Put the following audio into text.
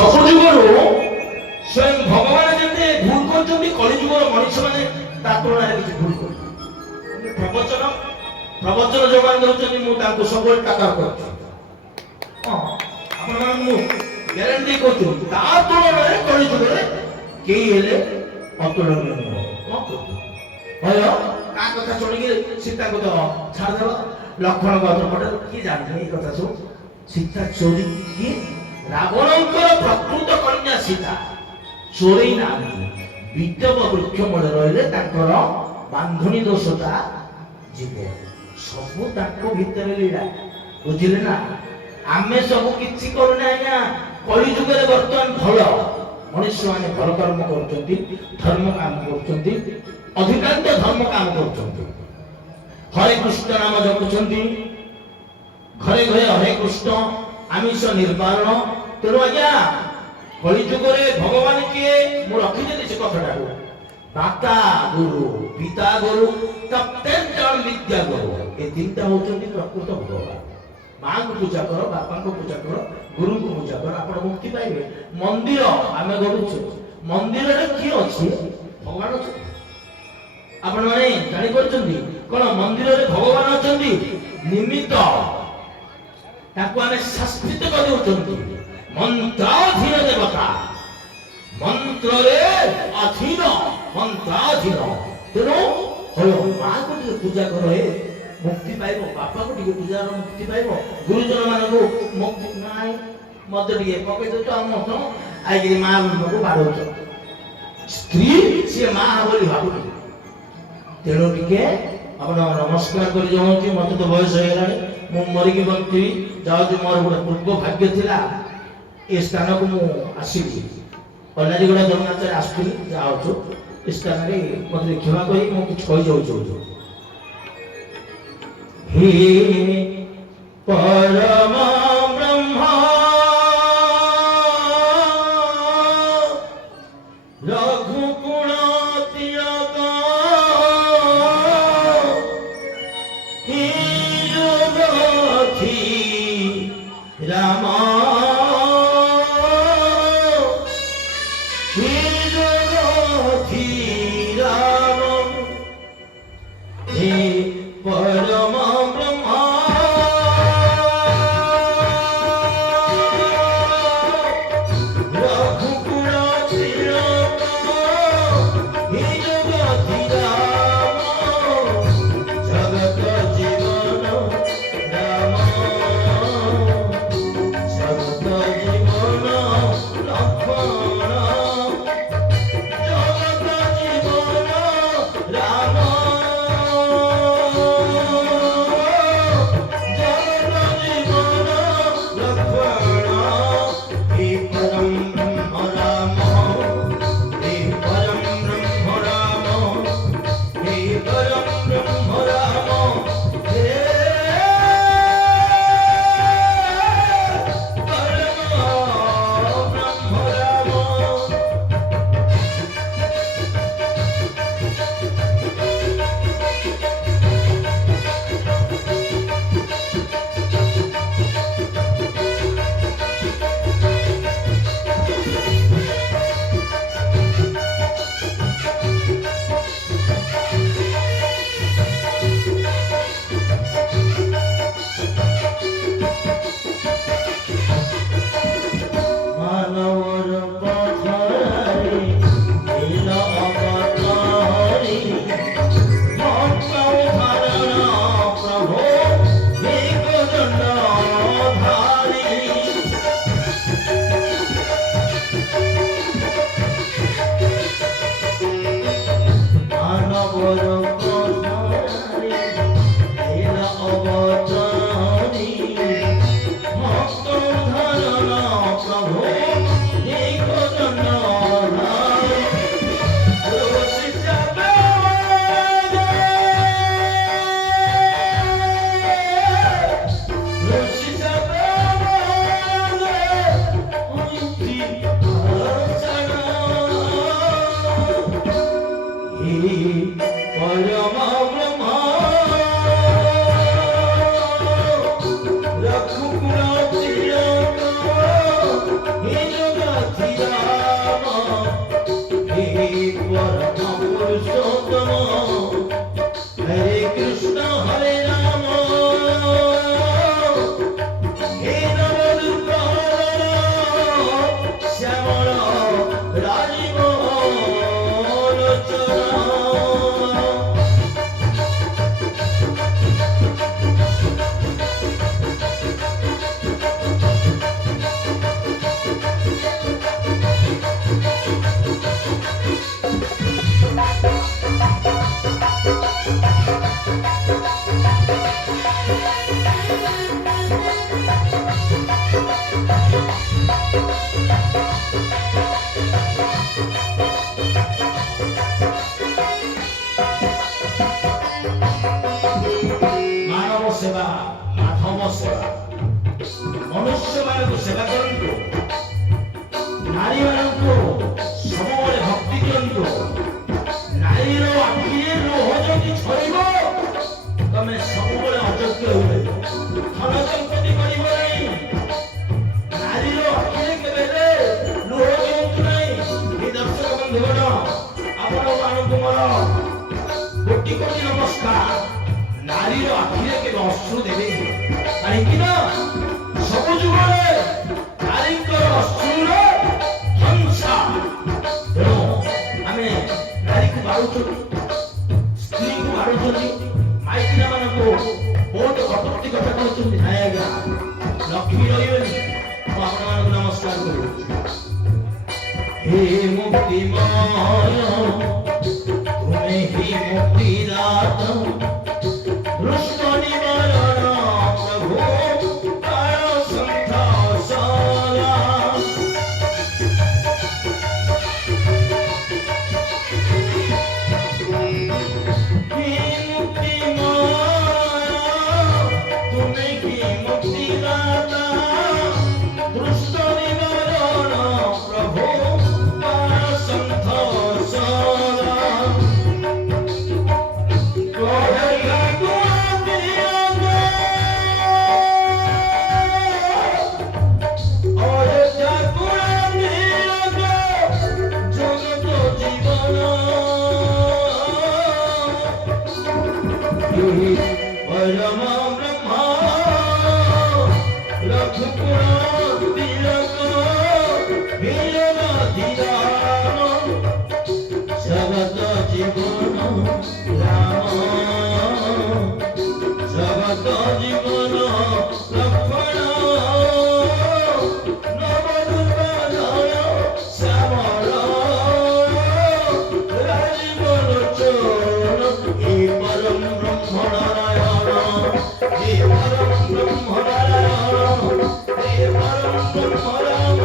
ସବୁ ଯୁଗରୁ ସ୍ୱୟଂ ଭଗବାନ ଯେତେ ଭୁଲ କରୁଛନ୍ତି କଳି ଯୁଗର ମଣିଷ ମାନେ ତା ତୁଳନାରେ କିଛି ଭୁଲ କରୁଛନ୍ତି। ପ୍ରବଚନ ଯୋଗାଣ ଦଉଛନ୍ତି, ମୁଁ ତାଙ୍କୁ ସବୁବେଳେ ଟାକା କରୁଛି। ଆପଣମାନଙ୍କୁ ମୁଁ ଗ୍ୟାରେଣ୍ଟି କରୁଛି, ତା ତୁଳନାରେ କଳି ଯୁଗରେ କେହି ହେଲେ ଅତୁଳନୀୟ ନୁହଁ। କଣ କରୁଛୁ କାହା କଥା ଶୁଣିକି ସୀତାକୁ ତ ଛାଡ଼ିଦେବ। ଲକ୍ଷ୍ମଣ ଗଛ ପଟେ କିଏ ଜାଣିଥିଲେ ଏଇ କଥା ସବୁ? ସୀତା ଚୋରି କିଏ? ରାବଣଙ୍କର ପ୍ରକୃତ କନ୍ୟା ସୀତା ଚୋରେଇ ନାହାନ୍ତି। ବିଟବ ବୃକ୍ଷ ମୂଳେ ରହିଲେ ତାଙ୍କର ବାନ୍ଧୁଣୀ ଦୋଷଟା ଯିବ। ସବୁ ତାଙ୍କ ଭିତରେ ଲୀଳା, ବୁଝିଲେ ନା? ଆମେ ସବୁ କିଛି କରୁନେ ଆଜ୍ଞା। କଳି ଯୁଗରେ ବର୍ତ୍ତମାନ ଭଲ ମଣିଷ ମାନେ ଭଲ କର୍ମ କରୁଛନ୍ତି, ଧର୍ମ କାମ କରୁଛନ୍ତି, ଅଧିକାଂଶ ଧର୍ମ କାମ କରୁଛନ୍ତି। ହରେ କୃଷ୍ଣ ନାମ ଜପୁଛନ୍ତି, ଘରେ ଘରେ ହରେ କୃଷ୍ଣ, ଆମିଷ ନିର୍ବାରଣ। ତେଣୁ ଆଜ୍ଞା କଳି ଯୁଗରେ ଭଗବାନ କିଏ? ମୁଁ ରଖିଦେଲି ସେ କଥାଟାକୁ। ମାତା ଗୁରୁ, ପିତା ଗୁରୁ, ବିଦ୍ୟା ଗୁରୁ, ଏ ତିନିଟା ହଉଛନ୍ତି ପ୍ରକୃତ ଭଗବାନ। ମାଙ୍କୁ ପୂଜା କର, ବାପାଙ୍କୁ ପୂଜା କର, ଗୁରୁଙ୍କୁ ପୂଜା କର, ଆପଣ ମୁକ୍ତି ପାଇବେ। ମନ୍ଦିର ଆମେ କରୁଛୁ, ମନ୍ଦିରରେ କିଏ ଅଛି? ଭଗବାନ ଅଛନ୍ତି। ଆପଣ ମାନେ ଜାଣିପାରୁଛନ୍ତି କଣ? ମନ୍ଦିରରେ ଭଗବାନ ଅଛନ୍ତି, ନିମିତ୍ତ ତାକୁ ଆମେ ଶାସ୍ତ୍ରିତ କରିଦେଉଛନ୍ତି। ମନ୍ତ୍ରାଧୀନ ଦେବତା, ମନ୍ତ୍ରରେ ଅଧୀନ, ମନ୍ତ୍ରାଧୀନ। ତେଣୁ ମାଙ୍କୁ ଟିକେ ପୂଜା କର, ମୁକ୍ତି ପାଇବ। ବାପାକୁ ଟିକେ ପୂଜାର ମୁକ୍ତି ପାଇବ। ଗୁରୁଜନ ମାନଙ୍କୁ ମୁକ୍ତି ନାହିଁ। ମତେ ଟିକେ ପକେଇ ଦଉଛ ଆମ ଆଇକିରି ମା ମାନଙ୍କୁ ବାଡଉଛ। ସ୍ତ୍ରୀ ସିଏ ମା ବୋଲି ଭାବୁଛି। ତେଣୁ ଟିକେ ଆପଣ ନମସ୍କାର କରି ଯାଉଛି। ମତେ ତ ବୟସ ହେଇଗଲାଣି, ମୁଁ ମରିକି ବଞ୍ଚିବି ଯାଉଛି। ମୋର ଗୋଟେ ପୂର୍ବ ଭାଗ୍ୟ ଥିଲା ଏ ସ୍ଥାନକୁ ମୁଁ ଆସିବି। କଲ୍ୟାଣୀଗୁଡ଼ା ଜଗନ୍ନାଥରେ ଆସୁଥିଲି, ଯାଉଛୁ ଏ ସ୍ଥାନରେ ମତେ କ୍ଷମା କରି ମୁଁ କିଛି କହିଯାଉଛି। হে পরম ব্রহ্ম রঘুকুল তিলক, হে যোগী রাম, হে যোগী রাম, হে পরম ব্রহ্ম নমস্কার করুন। হে মুক্তিময় তুমি হি মুক্তিদাতা দুষ্ট নিবারণ প্রভু কার সন্তাসলা হে মুক্তিময় তুমি হি মুক্তিদাতা দুষ্ট নিবারণ প্রভু কার সন্তাসলা परम ब्रह्मा लखपुर तिलक हीरनाधिराम जगत जीवन राम जगत जीवन लक्ष्मण नवदुर्गाधर श्यामल राजीव लोचन हे परम ब्रह्म नारायण हे परम ब्रह्म नारायण हे परम ब्रह्म राम